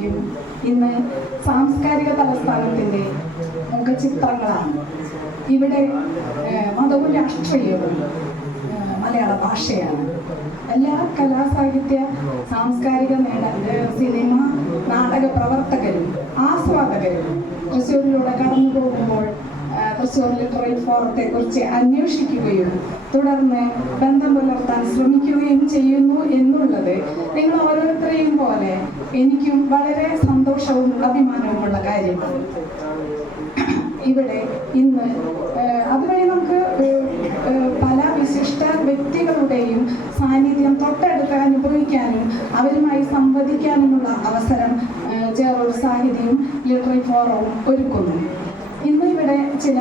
സിനിമയും ഇന്ന് സാംസ്കാരിക തലസ്ഥാനത്തിൻ്റെ മുഖചിത്രങ്ങളാണ്. ഇവിടെ മതവും രാഷ്ട്രീയവും മലയാള ഭാഷയാണ്. എല്ലാ കലാസാഹിത്യ സാംസ്കാരിക സിനിമ നാടക പ്രവർത്തകരും ആസ്വാദകരും തൃശ്ശൂരിലൂടെ കടന്നു പോകുമ്പോൾ തൃശ്ശൂർ ലിറ്റററി ഫോറത്തെ കുറിച്ച് അന്വേഷിക്കുകയും തുടർന്ന് ബന്ധം പുലർത്താൻ ശ്രമിക്കുകയും ചെയ്യുന്നു എന്നുള്ളത് നിങ്ങൾ ഓരോരുത്തരെയും പോലെ എനിക്കും വളരെ സന്തോഷവും അഭിമാനവുമുള്ള കാര്യമാണ്. ഇവിടെ ഇന്ന് അതുവഴി നമുക്ക് പല വിശിഷ്ട വ്യക്തികളുടെയും സാന്നിധ്യം തൊട്ടടുത്ത് അനുഭവിക്കാനും അവരുമായി സംവദിക്കാനുമുള്ള അവസരം ചേറൂർ സാഹിതിയും ലിറ്റററി ഫോറവും ഒരുക്കുന്നു. ഇന്ന് ഇവിടെ ചില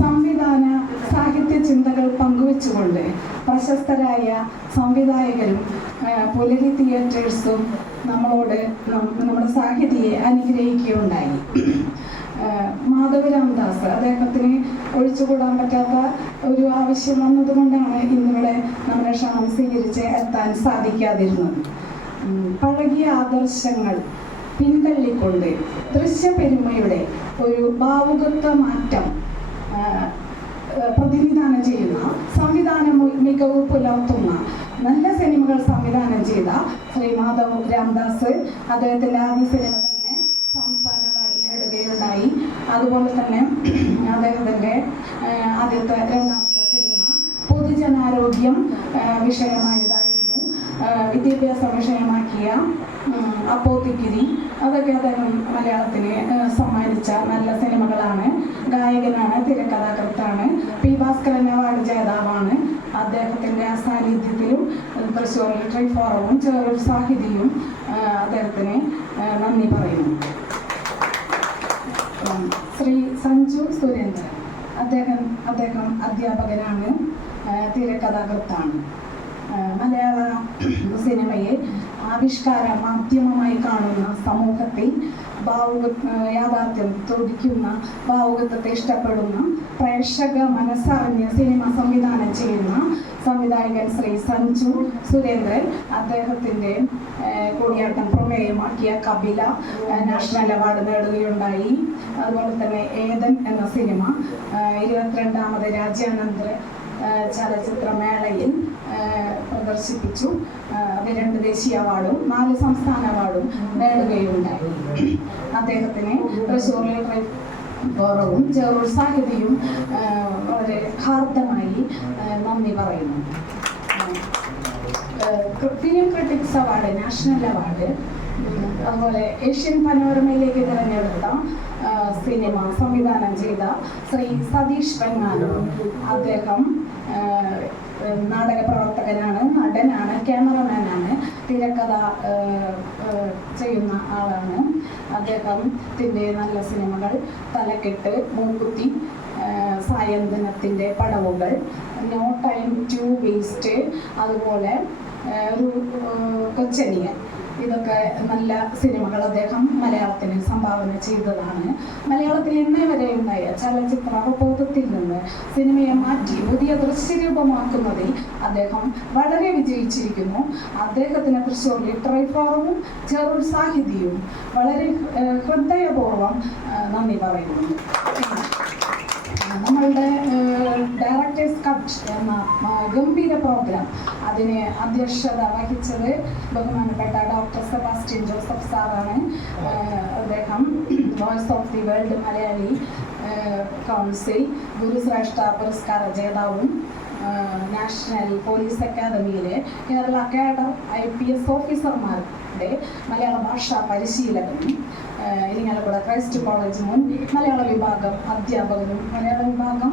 സംവിധാന സാഹിത്യ ചിന്തകൾ പങ്കുവെച്ചുകൊണ്ട് പ്രശസ്തരായ സംവിധായകരും പുലരി തിയേറ്റേഴ്സും നമ്മളോട് നമ്മുടെ സാഹിതിയെ അനുഗ്രഹിക്കുകയുണ്ടായി. മാധവ് രാംദാസ്, അദ്ദേഹത്തിന് ഒഴിച്ചുകൂടാൻ പറ്റാത്ത ഒരു ആവശ്യം വന്നതുകൊണ്ടാണ് ഇന്നിവിടെ നമ്മുടെ ക്ഷണം സ്വീകരിച്ച് എത്താൻ സാധിക്കാതിരുന്നത്. പഴകിയ ആദർശങ്ങൾ പിന്തള്ളിക്കൊണ്ട് ദൃശ്യപെരുമയുടെ ഒരു ഭാവുകത്വ മാറ്റം പ്രതിനിധാനം ചെയ്യുന്ന സംവിധാന മികവ് പുലർത്തുന്ന നല്ല സിനിമകൾ സംവിധാനം ചെയ്ത ശ്രീ മാധവ് രാംദാസ് അദ്ദേഹത്തിൻ്റെ ആദ്യ സിനിമ തന്നെ സംസ്ഥാന അവാർഡ് നേടുകയുണ്ടായി. അതുപോലെ തന്നെ അദ്ദേഹത്തിൻ്റെ ആദ്യത്തെ രണ്ടാമത്തെ സിനിമ പൊതുജനാരോഗ്യം വിഷയമായതായിരുന്നു. വിദ്യാഭ്യാസ വിഷയമാക്കിയ അപ്പോത്തിക്കിരി, അതൊക്കെ അദ്ദേഹം മലയാളത്തിന് സമ്മാനിച്ച നല്ല സിനിമകളാണ്. ഗായകനാണ്, തിരക്കഥാകൃത്താണ്, പി ഭാസ്കരൻ അവാർഡ് ജേതാവാണ്. അദ്ദേഹത്തിൻ്റെ സാന്നിധ്യത്തിലും തൃശ്ശൂർ ലിറ്റററി ഫോറവും ചേറൂർ സാഹിതിയും അദ്ദേഹത്തിന് നന്ദി പറയുന്നു. ശ്രീ സഞ്ജു സുരേന്ദ്രൻ, അദ്ദേഹം അധ്യാപകനാണ്, തിരക്കഥാകൃത്താണ്. മലയാള സിനിമയെ ആവിഷ്കാര മാധ്യമമായി കാണുന്ന സമൂഹത്തിൽ യാഥാർത്ഥ്യം തുടിക്കുന്ന ഭാവുകത്വത്തെ ഇഷ്ടപ്പെടുന്ന പ്രേക്ഷക മനസ്സറിഞ്ഞ് സിനിമ സംവിധാനം ചെയ്യുന്ന സംവിധായകൻ ശ്രീ സഞ്ജു സുരേന്ദ്രൻ, അദ്ദേഹത്തിൻ്റെ കൂടിയാട്ടം പ്രമേയമാക്കിയ കപില നാഷണൽ അവാർഡ് നേടുകയുണ്ടായി. അതുപോലെ തന്നെ ഏതൻ എന്ന സിനിമ 22ാമത് രാജ്യാനന്തര ചലച്ചിത്രമേളയിൽ പ്രദർശിപ്പിച്ചു. അത് 2 ദേശീയ അവാർഡും 4 സംസ്ഥാന അവാർഡും നേടുകയുണ്ടായി. അദ്ദേഹത്തിന് തൃശ്ശൂർ ലിറ്റററി ഫോറവും ചേറൂർ സാഹിതിയും വളരെ ഹാർദമായി നന്ദി പറയുന്നു. Film critics award, national award, അതുപോലെ ഏഷ്യൻ പനോരമയിലേക്ക് തിരഞ്ഞെടുത്ത സിനിമ സംവിധാനം ചെയ്ത ശ്രീ സതീഷ് വെങ്ങാനൂർ, അദ്ദേഹം നാടക പ്രവർത്തകനാണ്, നടനാണ്, ക്യാമറമാനാണ്, തിരക്കഥ ചെയ്യുന്ന ആളാണ്. അദ്ദേഹത്തിൻ്റെ നല്ല സിനിമകൾ തലക്കെട്ട്, മൂക്കുത്തി, സായന്തനത്തിൻ്റെ പടവുകൾ, നോ ടൈം ടു വേസ്റ്റ്, അതുപോലെ ഒരു കൊച്ചനിയൻ, ഇതൊക്കെ നല്ല സിനിമകൾ അദ്ദേഹം മലയാളത്തിന് സംഭാവന ചെയ്തതാണ്. മലയാളത്തിൽ ഇന്നേ വരെ ഉണ്ടായ ചലച്ചിത്ര അവബോധത്തിൽ നിന്ന് സിനിമയെ മാറ്റി പുതിയ ദൃശ്യരൂപമാക്കുന്നതിൽ അദ്ദേഹം വളരെ വിജയിച്ചിരിക്കുന്നു. അദ്ദേഹത്തിന് തൃശ്ശൂർ ലിറ്റററി ഫോറവും ചേറൂർ സാഹിതിയും വളരെ ഹൃദയപൂർവ്വം നന്ദി പറയുന്നു. നമ്മളുടെ ഡയറക്ടേഴ്സ് കട്ട് എന്ന ഗംഭീര പ്രോഗ്രാം, അതിന് അധ്യക്ഷത വഹിച്ചത് ബഹുമാനപ്പെട്ട ഡോക്ടർ സെബാസ്റ്റ്യൻ ജോസഫ് സാറാണ്. അദ്ദേഹം voice of the world Malayali council ഗുരുശ്രേഷ്ഠ പുരസ്കാര ജേതാവും നാഷണൽ പോലീസ് അക്കാദമിയിലെ കേരള കേഡർ IPS ഓഫീസർമാരുടെ മലയാള ഭാഷാ പരിശീലകനും, ഇരിങ്ങാലക്കുട ക്രൈസ്റ്റ് കോളേജ് മുൻ മലയാള വിഭാഗം അധ്യാപകനും മലയാള വിഭാഗം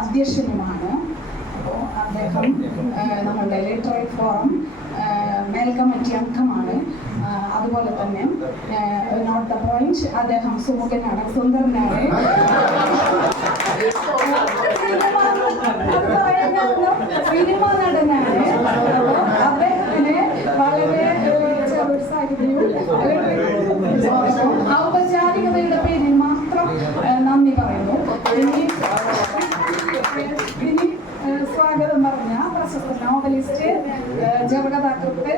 അധ്യക്ഷനുമാണ്. അപ്പോൾ അദ്ദേഹം നമ്മളുടെ ലിറ്റററി ഫോറം മേൽ കമ്മിറ്റി അംഗമാണ്. അതുപോലെ തന്നെ നോട്ട് ദ പോയിന്റ്, അദ്ദേഹം സുമുഖനാണ്, സുന്ദരനാണ്, സിനിമ നടനാണ്. അദ്ദേഹത്തിന് വളരെ ഔപചാരികതയുടെ പേരിൽ മാത്രം നന്ദി പറയുന്നു. ഇനി സ്വാഗതം പറഞ്ഞ പ്രശസ്ത നോവലിസ്റ്റ്, ചെറുകഥാകൃത്ത്,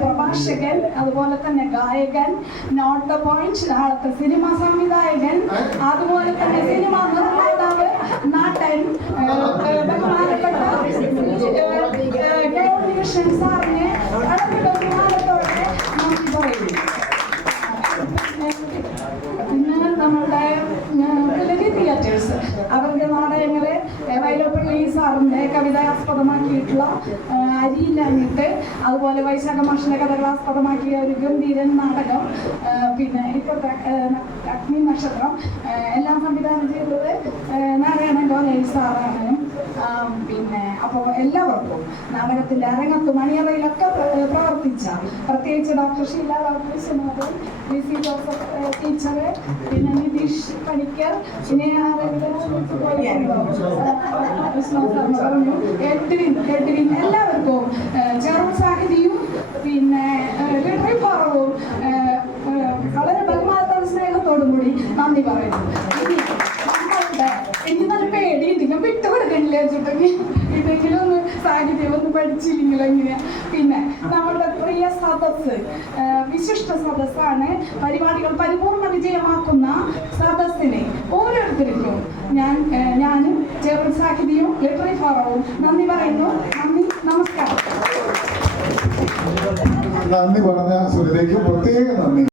പ്രഭാഷ അഭിഭാഷകൻ, അതുപോലെ തന്നെ ഗായകൻ, നോട്ട് ദ പോയിന്റ്, നാളത്തെ സിനിമാ സംവിധായകൻ, അതുപോലെ തന്നെ സിനിമാ നിർമ്മാതാവ്, നടൻ, ബഹുമാനപ്പെട്ട കൃഷ്ണൻ സാറിനെ വളരെ ബഹുമാനത്തോടെ നന്ദി പറയുന്നു. പിന്നെ നമ്മളുടെ പുലരി തിയേറ്റേഴ്സ്, അവരുടെ നാടകങ്ങള് വൈലോപ്പള്ളി സാറിന്റെ കവിത ആസ്പദമാക്കിയിട്ടുള്ള അരിയില്ലാഞ്ഞിട്ട്, അതുപോലെ വൈശാഖ മാഷിന്റെ കഥകൾ ആസ്പദമാക്കിയ ഒരു ഗംഭീരൻ നാടകം, പിന്നെ ഇപ്പോഴത്തെ അഗ്നി നക്ഷത്രം എല്ലാം സംവിധാനം ചെയ്തത് നാരായണൻ കോലയിൽ സാറാണ്. പിന്നെ അപ്പോൾ എല്ലാവർക്കും നാടകത്തിന്റെ അരങ്ങത്തും അണിയറയിലൊക്കെ പ്രവർത്തിച്ച, പ്രത്യേകിച്ച് doctor Sheela, doctor Viswanathan, DC Joseph teacher, പിന്നെ നിതീഷ് പണിക്കർ, പിന്നെ പറഞ്ഞു എഡ്വിൻ എല്ലാവർക്കും ചെറുസാഹിതിയും പിന്നെ ലിറ്ററി ഫോറവും വളരെ ബഹുമാനത്തോടും സ്നേഹത്തോടും കൂടി നന്ദി പറയുന്നു. എനിക്ക് നല്ല പേടിയുണ്ട്, ഞാൻ വിട്ടുകൊടുക്കണില്ല വെച്ചിട്ടെങ്കിൽ ഇതെങ്കിലും ഒന്ന് സാഹിത്യം ഒന്ന് പഠിച്ചില്ലെങ്കിലും എങ്ങനെയാ. പിന്നെ നമ്മളുടെ പ്രിയ സദസ്സ്, വിശിഷ്ട സദസ്സാണ്. പരിപാടികൾ പരിപൂർണ വിജയമാക്കുന്ന സദസ്സിനെ ഓരോരുത്തർക്കും ഞാനും ചെറു സാഹിത്യവും ലിറ്ററി ഫോറവും നന്ദി പറയുന്നു. നന്ദി, നമസ്കാരം. നന്ദി പറഞ്ഞ സുനിതയ്ക്ക് പ്രത്യേക നന്ദി.